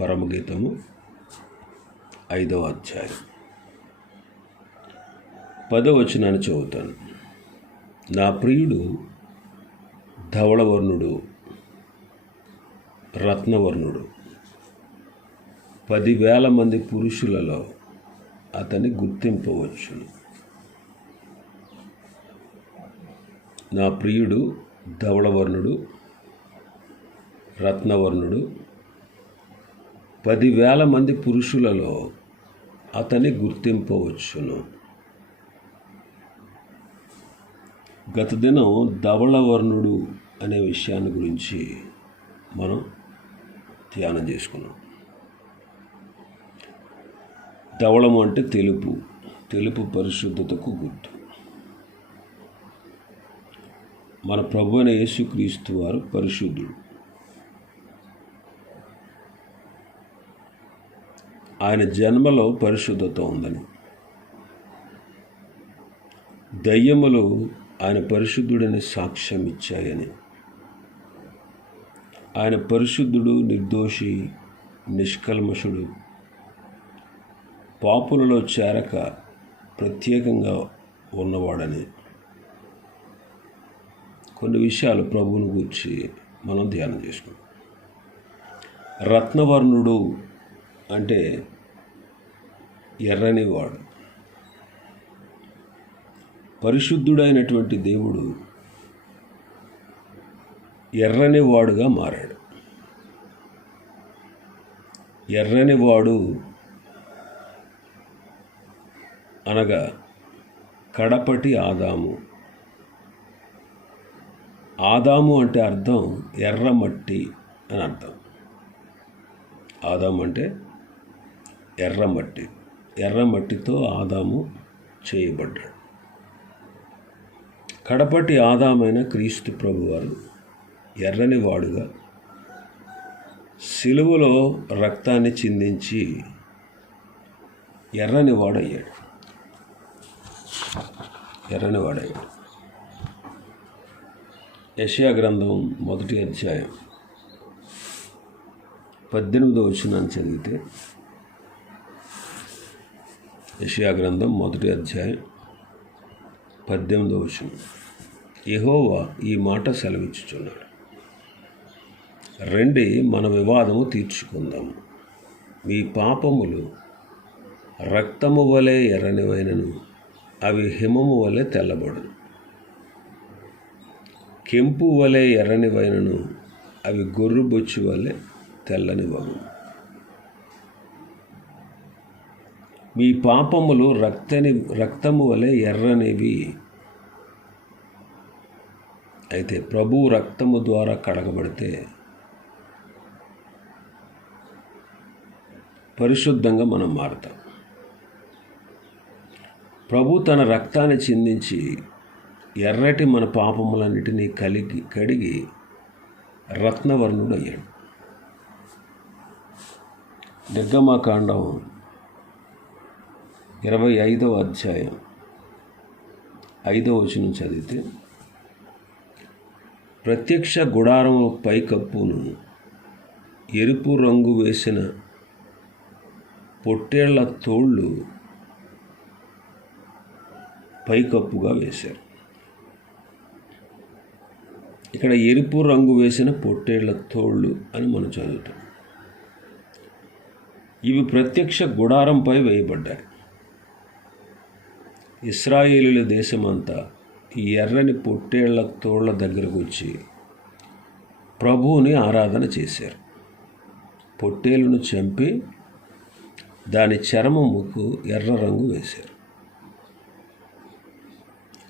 పరమగీతము ఐదవ అధ్యాయం. పదవచనాన్ని చదువుతాను. నా ప్రియుడు ధవళవర్ణుడు రత్నవర్ణుడు. పదివేల మంది పురుషులలో అతన్ని గుర్తింపవచ్చును. నా ప్రియుడు ధవళవర్ణుడు రత్నవర్ణుడు పదివేల మంది పురుషులలో అతన్ని గుర్తింపవచ్చును. గత దినం ధవళవర్ణుడు అనే విషయాన్ని గురించి మనం ధ్యానం చేసుకున్నాం. ధవళం అంటే తెలుపు తెలుపు పరిశుద్ధతకు గుర్తు. మన ప్రభు అయిన యేసుక్రీస్తు వారు పరిశుద్ధుడు. ఆయన జన్మలో పరిశుద్ధత ఉందని. దయ్యములు ఆయన పరిశుద్ధుడని సాక్ష్యం ఇచ్చాయని. ఆయన పరిశుద్ధుడు నిర్దోషి నిష్కల్మషుడు. పాపులలో చేరక ప్రత్యేకంగా ఉన్నవాడని. కొన్ని విషయాలు ప్రభువుని గురించి మనం ధ్యానం చేసుకుంటాం రత్నవర్ణుడు అంటే ఎర్రని వాడు పరిశుద్ధుడైనటువంటి దేవుడు ఎర్రని వాడుగా మారాడు. ఎర్రని వాడు అనగా కడపటి ఆదాము. ఆదాము అంటే అర్థం ఎర్రమట్టి అని అర్థం. ఆదాము అంటే ఎర్రమట్టి. ఎర్రమట్టితో ఆదాము చేయబడ్డాడు. కడపటి ఆదామైన క్రీస్తు ప్రభువారు ఎర్రని వాడుగా సిలువలో రక్తాన్ని చిందించి ఎర్రని వాడయ్యాడు. ఎర్రని వాడయ్యాడు. యషయా గ్రంథం మొదటి అధ్యాయం పద్దెనిమిదో వచ్చినాన్ని చదివితే యషియా గ్రంథం మొదటి అధ్యాయం పద్దెనిమిదో వచనం. యహోవా ఈ మాట సెలవిచ్చుచున్నాడు. రెండి మన వివాదము తీర్చుకుందాము మీ పాపములు రక్తము వలె ఎర్రనివైనను అవి హిమము వలె తెల్లబడును. కెంపు వలె ఎర్రనివైనను అవి గొర్రుబొచ్చు వలె తెల్లనివను మీ పాపములు రక్తని రక్తము వలె ఎర్రనివి. అయితే ప్రభు రక్తము ద్వారా కడగబడితే పరిశుద్ధంగా మనం మారుతాం. ప్రభు తన రక్తాన్ని చిందించి ఎర్రటి మన పాపములన్నిటినీ కలిగి కడిగి రత్నవర్ణుడు అయ్యాడు నిర్గమాకాండం ఇరవై ఐదవ అధ్యాయం. ఐదవ వచనం చదివితే ప్రత్యక్ష గుడారం పైకప్పును ఎరుపు రంగు వేసిన పొట్టేళ్ళ తోళ్ళు పైకప్పుగా వేశారు. ఇక్కడ ఎరుపు రంగు వేసిన పొట్టేళ్ళ తోళ్ళు అని మనం చదువుతాం. ఇవి ప్రత్యక్ష గుడారంపై వేయబడ్డాయి. ఇస్రాయేలుల దేశమంతా ఈ ఎర్రని పొట్టేళ్ళ తోళ్ళ దగ్గరకు వచ్చి ప్రభువుని ఆరాధన చేశారు. పొట్టేలును చంపి దాని చర్మముకు ఎర్ర రంగు వేశారు.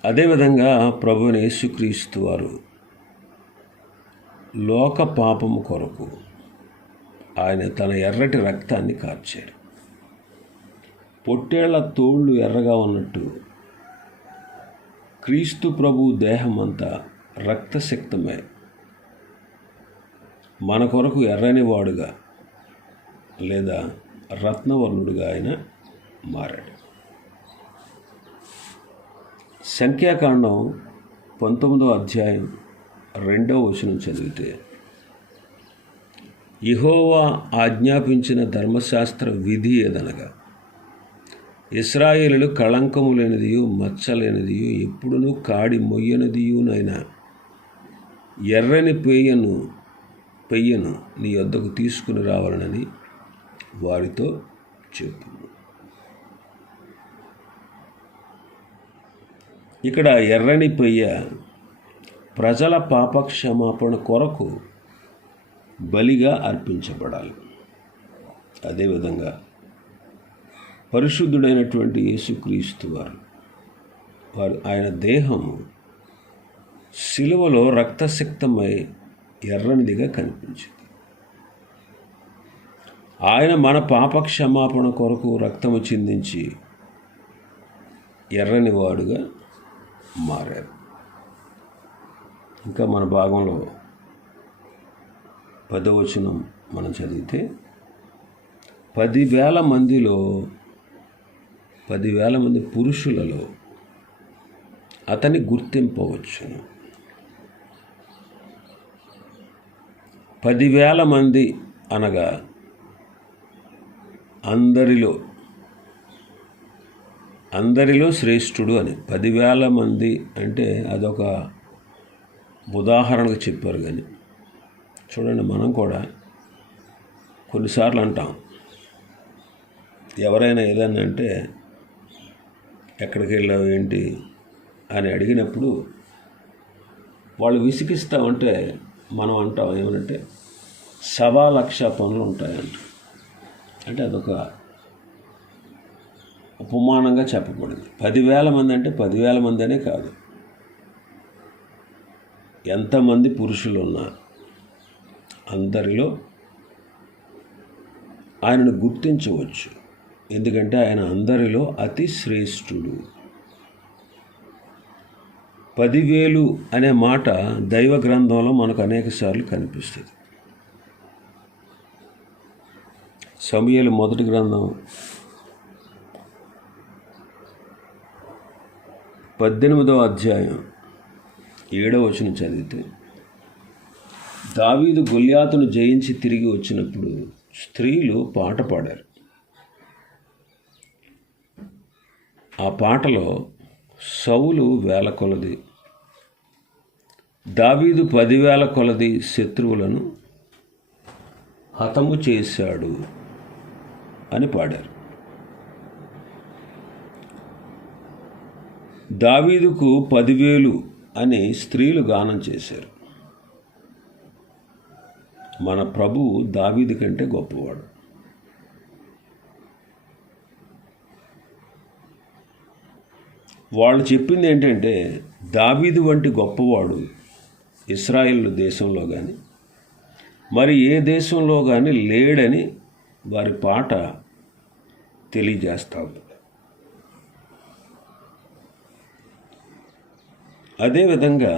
అదేవిధంగా ప్రభుని యేసుక్రీస్తు వారు లోక పాపము కొరకు ఆయన తన ఎర్రటి రక్తాన్ని కార్చాడు పొట్టేళ్ళ తోళ్ళు ఎర్రగా ఉన్నట్టు క్రీస్తు ప్రభు దేహమంతా రక్తశక్తమే మన కొరకు ఎర్రని వాడుగా లేదా రత్నవర్ణుడిగా ఆయన మారాడు. సంఖ్యాకాండం పంతొమ్మిదో అధ్యాయం రెండవ వచనం చదివితే ఇహోవా ఆజ్ఞాపించిన ధర్మశాస్త్ర విధి ఏదనగా ఇస్రాయేలు కళంకము లేనిదియు మచ్చలేనిదియు ఎప్పుడునూ కాడి మొయ్యనిదియునైనా ఎర్రని పేయను పెయ్యను నీ వద్దకు తీసుకుని రావాలనని వారితో చెప్పు ఇక్కడ ఎర్రని పెయ్య ప్రజల పాపక్షమాపణ కొరకు బలిగా అర్పించబడాలి. అదేవిధంగా పరిశుద్ధుడైనటువంటి యేసుక్రీస్తు వారు. వారు ఆయన దేహం శిలువలో రక్తశక్తమై ఎర్రనిదిగా కనిపించింది. ఆయన మన పాప క్షమాపణ కొరకు రక్తము చిందించి ఎర్రని వాడుగా మారారు. ఇంకా మన భాగంలో పదవచనం మనం చదివితే పదివేల మందిలో పదివేల మంది పురుషులలో అతని గుర్తింపవచ్చును. పదివేల మంది అనగా అందరిలో అందరిలో శ్రేష్ఠుడు అని. పదివేల మంది అంటే అదొక ఉదాహరణకు చెప్పారు కానీ. చూడండి మనం కూడా కొన్నిసార్లు అంటాం. ఎవరైనా ఏదన్నా అంటే ఎక్కడికి వెళ్ళావు ఏంటి అని అడిగినప్పుడు వాళ్ళు విసిగిస్తూ ఉంటే మనం అంటాం ఏమనంటే సవా లక్ష పనులు ఉంటాయంట. అంటే అదొక ఉపమానంగా చెప్పబడింది పదివేల మంది అంటే పదివేల మంది అనే కాదు. ఎంతమంది పురుషులు ఉన్నా అందరిలో ఆయనను గుర్తించవచ్చు. ఎందుకంటే ఆయన అందరిలో అతి శ్రేష్ఠుడు. పదివేలు అనే మాట దైవ గ్రంథంలో మనకు అనేక సార్లు కనిపిస్తుంది. సమయలు మొదటి గ్రంథం పద్దెనిమిదవ అధ్యాయం ఏడవ వచనం చదివితే దావీదు గొల్యాతును జయించి తిరిగి వచ్చినప్పుడు స్త్రీలు పాట పాడారు. ఆ పాటలో సౌలు వేల కొలది దావీదు పదివేల కొలది శత్రువులను హతము చేశాడు అని పాడారు. దావీదుకు పదివేలు అని స్త్రీలు గానం చేశారు. మన ప్రభువు దావీదు కంటే గొప్పవాడు. వాళ్ళు చెప్పింది ఏంటంటే దావీదు వంటి గొప్పవాడు ఇస్రాయిల్ దేశంలో కానీ మరి ఏ దేశంలో కానీ లేడని వారి పాట తెలియజేస్తా ఉంది అదేవిధంగా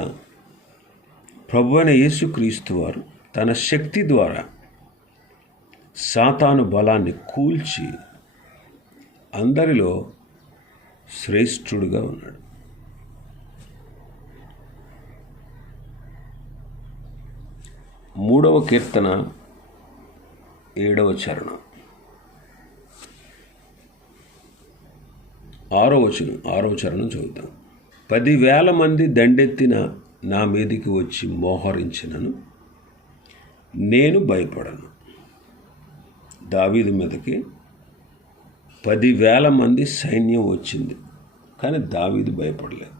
ప్రభు అయిన యేసుక్రీస్తు వారు తన శక్తి ద్వారా సాతాను బలాన్ని కూల్చి అందరిలో శ్రేష్ఠుడుగా ఉన్నాడు. మూడవ కీర్తన ఏడవ చరణం. ఆరో వచనం ఆరో చరణం చదువుతాం. పదివేల మంది దండెత్తిన నా మీదికి వచ్చి మోహరించినను నేను భయపడను. దావీదు మీదకి పదివేల మంది సైన్యం వచ్చింది. కానీ దావీది భయపడలేదు.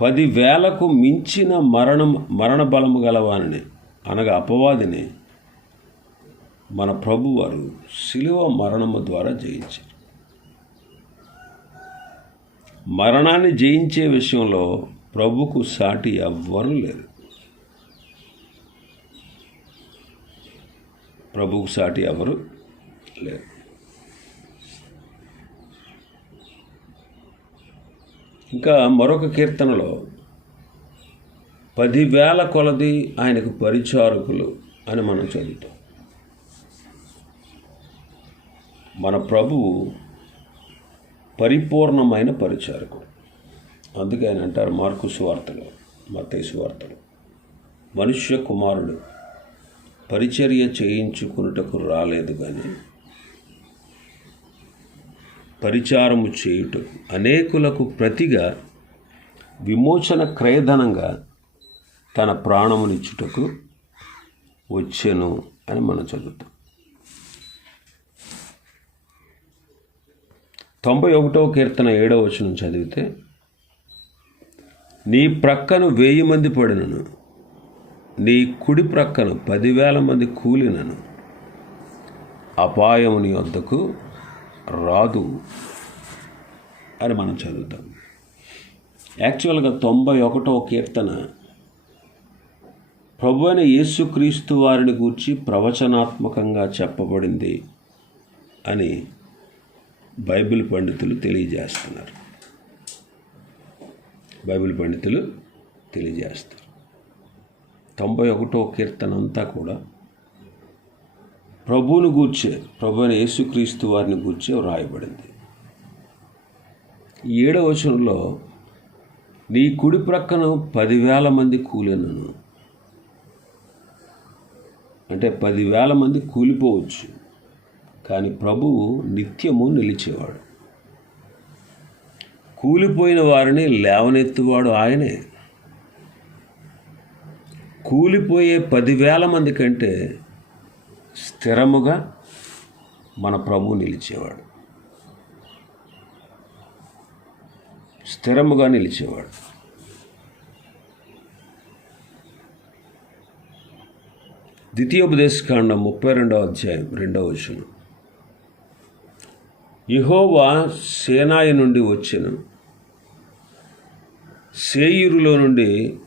పదివేలకు మించిన మరణం మరణ బలము గలవాని అనగా అపవాదిని మన ప్రభువారు శిలువ మరణము ద్వారా జయించారు. మరణాన్ని జయించే విషయంలో ప్రభుకు సాటి ఎవ్వరూ లేరు. ప్రభుకు సాటి ఎవరు? లేదు. ఇంకా మరొక కీర్తనలో పదివేల కొలది ఆయనకు పరిచారకులు అని మనం చదువుతాం. మన ప్రభువు పరిపూర్ణమైన పరిచారకుడు. అందుకే ఆయన అంటారు మార్కు సువార్తలు మత్తయి సువార్తలు మనుష్య కుమారుడు పరిచర్య చేయించుకున్నటకు రాలేదు కానీ పరిచారము చేయుట. అనేకులకు ప్రతిగా విమోచన క్రయధనంగా తన ప్రాణమునిచ్చుటకు వచ్చెను అని మనం చదువుతాం. తొంభై ఒకటవ కీర్తన ఏడవ వచనం చదివితే నీ ప్రక్కను వెయ్యి మంది పడినను నీ కుడి ప్రక్కను పదివేల మంది కూలినను అపాయముని వద్దకు రాదు అని మనం చదువుతాం. యాక్చువల్గా తొంభై ఒకటో కీర్తన ప్రభు అయిన యేసుక్రీస్తు వారిని గూర్చి ప్రవచనాత్మకంగా చెప్పబడింది అని బైబిల్ పండితులు తెలియజేస్తున్నారు. బైబిల్ పండితులు తెలియజేస్తారు తొంభై ఒకటో కీర్తన అంతా కూడా ప్రభువును గూర్చే ప్రభు అయిన యేసుక్రీస్తు వారిని గూర్చే వ్రాయబడింది. ఏడవ వచనంలో నీ కుడి ప్రక్కన పదివేల మంది కూలినను. అంటే పదివేల మంది కూలిపోవచ్చు. కానీ ప్రభువు నిత్యము నిలిచేవాడు. కూలిపోయిన వారిని లేవనెత్తువాడు ఆయనే. కూలిపోయే పదివేల మంది కంటే స్థిరముగా మన ప్రభు నిలిచేవాడు. స్థిరముగా నిలిచేవాడు. ద్వితీయోపదేశకాండం ముప్పై రెండవ అధ్యాయం రెండవ వచనం. యహోవా సేనాయి నుండి వచ్చిన. సేయురులో నుండి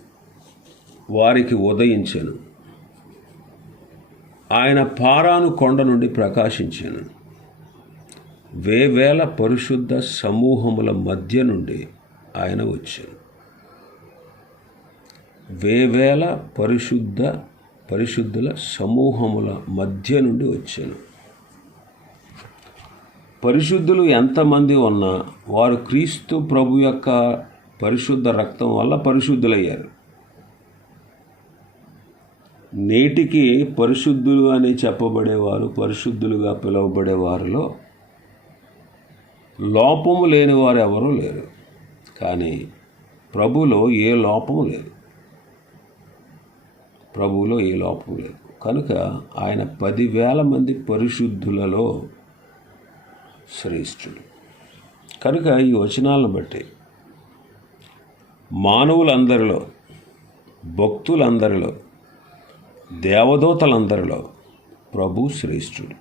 వారికి ఉదయించెను. ఆయన పారాను కొండ నుండి ప్రకాశించాను. వేవేల పరిశుద్ధ సమూహముల మధ్య నుండి ఆయన వచ్చాను. వేవేల పరిశుద్ధ పరిశుద్ధుల సమూహముల మధ్య నుండి వచ్చాను. పరిశుద్ధులు ఎంతమంది ఉన్నా వారు క్రీస్తు ప్రభు యొక్క పరిశుద్ధ రక్తం వల్ల పరిశుద్ధులయ్యారు. నేటికి పరిశుద్ధులు అని చెప్పబడేవారు పరిశుద్ధులుగా పిలువబడే వారిలో లోపము లేని వారు ఎవరూ లేరు. కానీ ప్రభులో ఏ లోపము లేదు. ప్రభువులో ఏ లోపం లేదు. కనుక ఆయన పదివేల మంది పరిశుద్ధులలో శ్రేష్ఠుడు. కనుక ఈ వచనాలను బట్టి మానవులందరిలో భక్తులందరిలో దేవదూతలందరిలో ప్రభు శ్రేష్ఠుడు.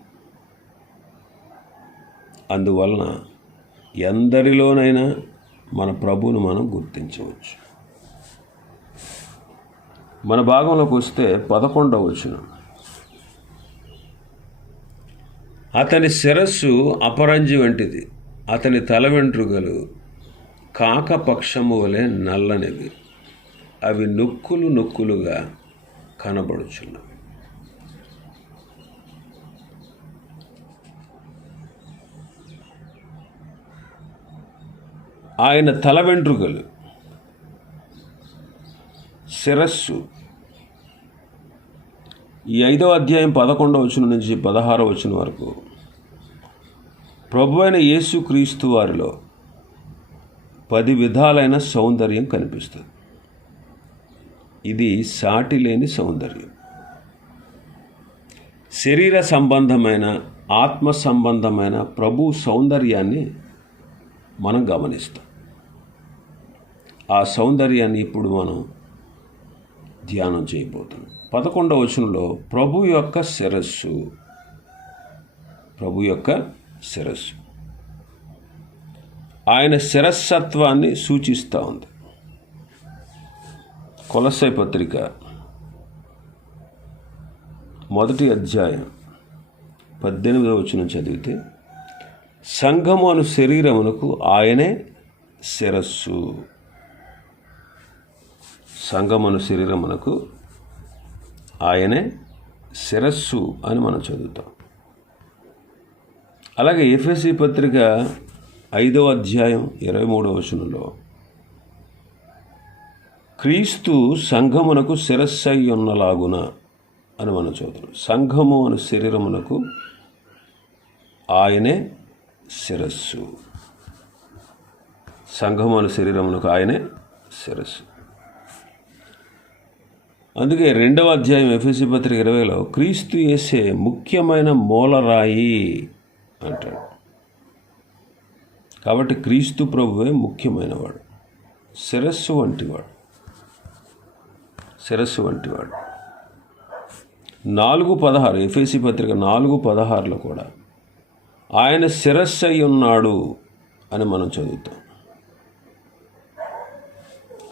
అందువలన ఎందరిలోనైనా మన ప్రభువును మనం గుర్తించవచ్చు. మన భాగంలోకి వస్తే పదకొండవ వచనం. అతని శిరస్సు అపరంజి వంటిది అతని తల వెంట్రుకలు కాకపక్షము వలె నల్లనివి. అవి నొక్కులు నొక్కులుగా కనబడుచున్నవి. ఆయన తల వెంట్రుకలు శిరస్సు. ఈ ఐదవ అధ్యాయం పదకొండవ వచనం నుంచి పదహారవ వచనం వరకు ప్రభు అయిన యేసుక్రీస్తు వారిలో పది విధాలైన సౌందర్యం కనిపిస్తుంది. ఇది సాటి లేని సౌందర్యం. శరీర సంబంధమైన ఆత్మ సంబంధమైన ప్రభు సౌందర్యాన్ని మనం గమనిస్తాం. ఆ సౌందర్యాన్ని ఇప్పుడు మనం ధ్యానం చేయబోతున్నాం. పదకొండవ వచనంలో ప్రభు యొక్క శిరస్సు ప్రభు యొక్క శిరస్సు. ఆయన శిరస్సత్వాన్ని సూచిస్తూ ఉంది. కొలసై పత్రిక మొదటి అధ్యాయం పద్దెనిమిదవ వచనం చదివితే సంఘము అను శరీరమునకు ఆయనే శిరస్సు. సంఘమను శరీరమునకు ఆయనే శిరస్సు అని మనం చదువుతాం. అలాగే ఎఫ్ఎస్సి పత్రిక ఐదవ అధ్యాయం ఇరవై మూడవ వచనంలో క్రీస్తు సంఘమునకు శిరస్సై ఉన్నలాగున అని మనం చదువుతాం సంఘము అను శరీరమునకు ఆయనే శిరస్సు. సంఘము అను శరీరమునకు ఆయనే శిరస్సు. అందుకే రెండవ అధ్యాయం ఎఫ్ఎస్సి పత్రిక ఇరవైలో క్రీస్తు వేసే ముఖ్యమైన మూలరాయి అంటాడు. కాబట్టి క్రీస్తు ప్రభువే ముఖ్యమైనవాడు. శిరస్సు వంటివాడు. శిరస్సు వంటివాడు. నాలుగు పదహారు ఎఫ్ఎసి పత్రిక నాలుగు పదహారులో కూడా ఆయన శిరస్సు అయి ఉన్నాడు అని మనం చదువుతాం.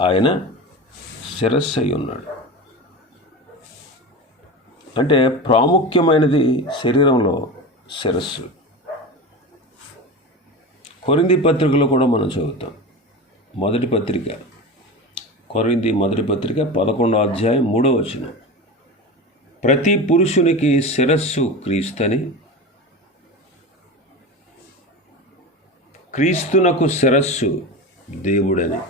ఆయన శిరస్సు అయి ఉన్నాడు. అంటే ప్రాముఖ్యమైనది శరీరంలో శిరస్సు. కొరింది పత్రికలో కూడా మనం చదువుతాం. మొదటి పత్రిక కొరింది మొదటి పత్రిక పదకొండో అధ్యాయం మూడో వచనం. ప్రతి పురుషునికి శిరస్సు క్రీస్తని క్రీస్తునకు శిరస్సు దేవుడని.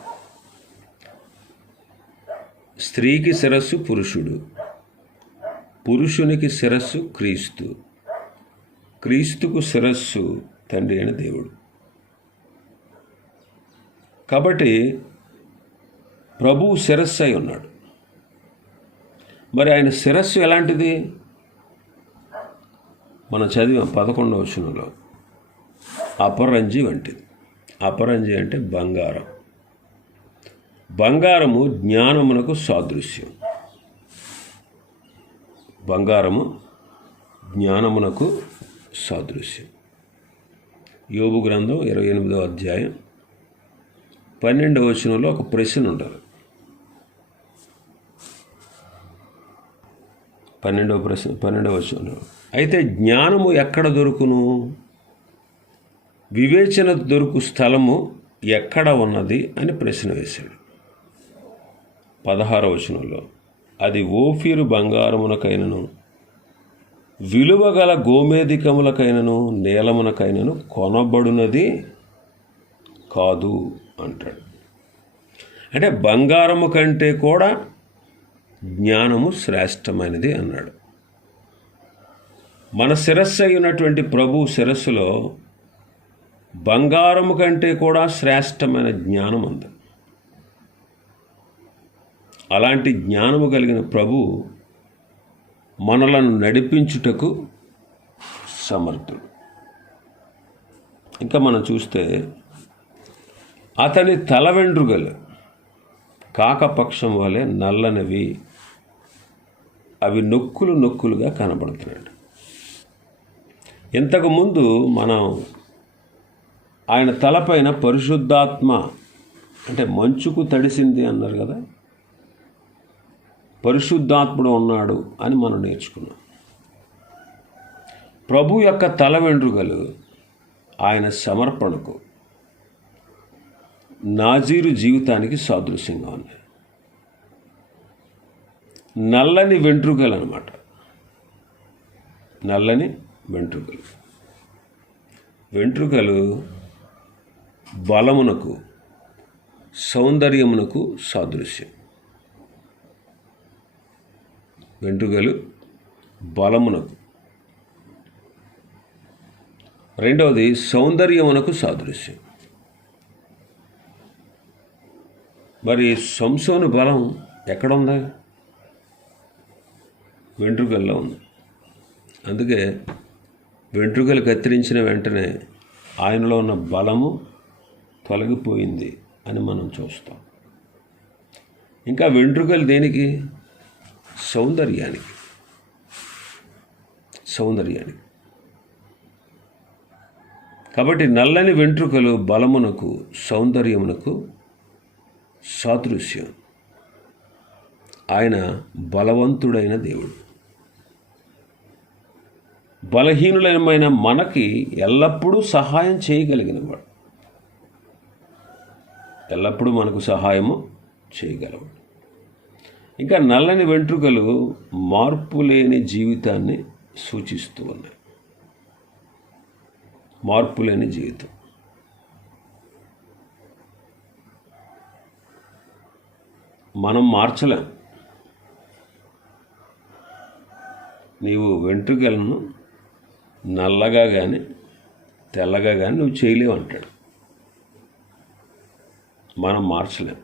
స్త్రీకి శిరస్సు పురుషుడు పురుషునికి శిరస్సు క్రీస్తు క్రీస్తుకు శిరస్సు తండ్రి అయిన దేవుడు. కాబట్టి ప్రభువు శిరస్సు అయి ఉన్నాడు. మరి ఆయన శిరస్సు ఎలాంటిది? మనం చదివాం పదకొండవ వచనంలో. అపరంజి వంటిది. అపరంజి అంటే బంగారం. బంగారము జ్ఞానమునకు సాదృశ్యం. బంగారము జ్ఞానమునకు సాదృశ్యం. యోబు గ్రంథం ఇరవై ఎనిమిదో అధ్యాయం పన్నెండవ వచనంలో ఒక ప్రశ్న ఉంటుంది పన్నెండవ ప్రశ్న పన్నెండవ వచనం అయితే జ్ఞానము ఎక్కడ దొరుకును? వివేచన దొరుకు స్థలము ఎక్కడ ఉన్నది అని ప్రశ్న వేశాడు. పదహారవ వచనంలో అది ఓఫీరు బంగారమునకైనను విలువగల గోమేధికములకైనను నీలమునకైనను కొనబడునది కాదు అంటాడు. అంటే బంగారము కంటే కూడా జ్ఞానము శ్రేష్టమైనది అన్నాడు. మన శిరస్సు అయినటువంటి ప్రభు శిరస్సులో బంగారము కంటే కూడా శ్రేష్టమైన జ్ఞానం ఉంది అలాంటి జ్ఞానము కలిగిన ప్రభు మనలను నడిపించుటకు సమర్థుడు. ఇంకా మనం చూస్తే అతని తల వెండ్రుగలు కాకపక్షం వలె నల్లనివి అవి నొక్కులు నొక్కులుగా కనబడుతున్నాడు ఇంతకుముందు మనం ఆయన తలపైన పరిశుద్ధాత్మ అంటే మంచుకు తడిసింది అన్నారు కదా? పరిశుద్ధాత్ముడు ఉన్నాడు అని మనం నేర్చుకున్నాం. ప్రభు యొక్క తల వెండ్రుకలు ఆయన సమర్పణకు నాజీరు జీవితానికి సాదృశ్యంగా ఉన్నాయి. నల్లని వెంట్రుకలు అనమాట నల్లని వెంట్రుకలు. వెంట్రుకలు బలమునకు సౌందర్యమునకు సాదృశ్యం. వెంట్రుకలు బలమునకు. రెండవది సౌందర్యమునకు సాదృశ్యం. మరి సంసోను బలం ఎక్కడుందా? వెంట్రుకల్లో ఉంది. అందుకే వెంట్రుకలు కత్తిరించిన వెంటనే ఆయనలో ఉన్న బలము తొలగిపోయింది అని మనం చూస్తాం. ఇంకా వెంట్రుకలు దేనికి? సౌందర్యానికి. సౌందర్యానికి. కాబట్టి నల్లని వెంట్రుకలు బలమునకు సౌందర్యమునకు సాదృశ్యం. ఆయన బలవంతుడైన దేవుడు. బలహీనులమైన మనకి ఎల్లప్పుడూ సహాయం చేయగలిగినవాడు. ఎల్లప్పుడూ మనకు సహాయము చేయగలవాడు. ఇంకా నల్లని వెంట్రుకలు మార్పు లేని జీవితాన్ని సూచిస్తూ ఉన్నాయి. మార్పు లేని జీవితం. మనం మార్చలేం. నీవు వెంట్రుకలను నల్లగా కానీ తెల్లగా కానీ నువ్వు చేయలేవు అంటాడు. మనం మార్చలేం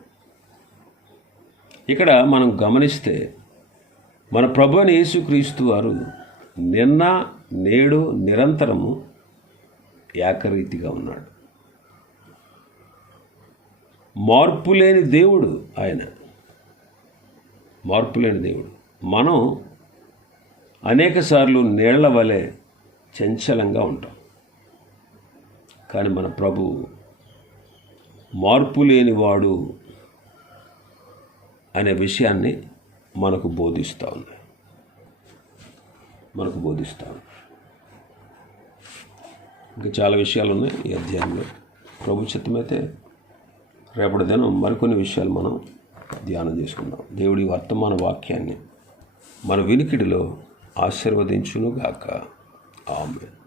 ఇక్కడ మనం గమనిస్తే మన ప్రభు అని యేసుక్రీస్తు వారు నిన్న నేడు నిరంతరము ఏకరీతిగా ఉన్నాడు. మార్పు లేని దేవుడు ఆయన. మార్పు లేని దేవుడు. మనం అనేకసార్లు నీళ్ళ వలె చంచలంగా ఉంటాం. కానీ మన ప్రభు మార్పు లేనివాడు అనే విషయాన్ని మనకు బోధిస్తూ ఉంది మనకు బోధిస్తూ ఉంది ఇంకా చాలా విషయాలు ఉన్నాయి ఈ అధ్యాయంలో. ప్రభు చిత్తమైతే రేపటి దినం మరికొన్ని విషయాలు మనం ధ్యానం చేసుకుందాం. దేవుడి వర్తమాన వాక్యాన్ని మన వినికిడిలో ఆశీర్వదించునుగాక. Amen.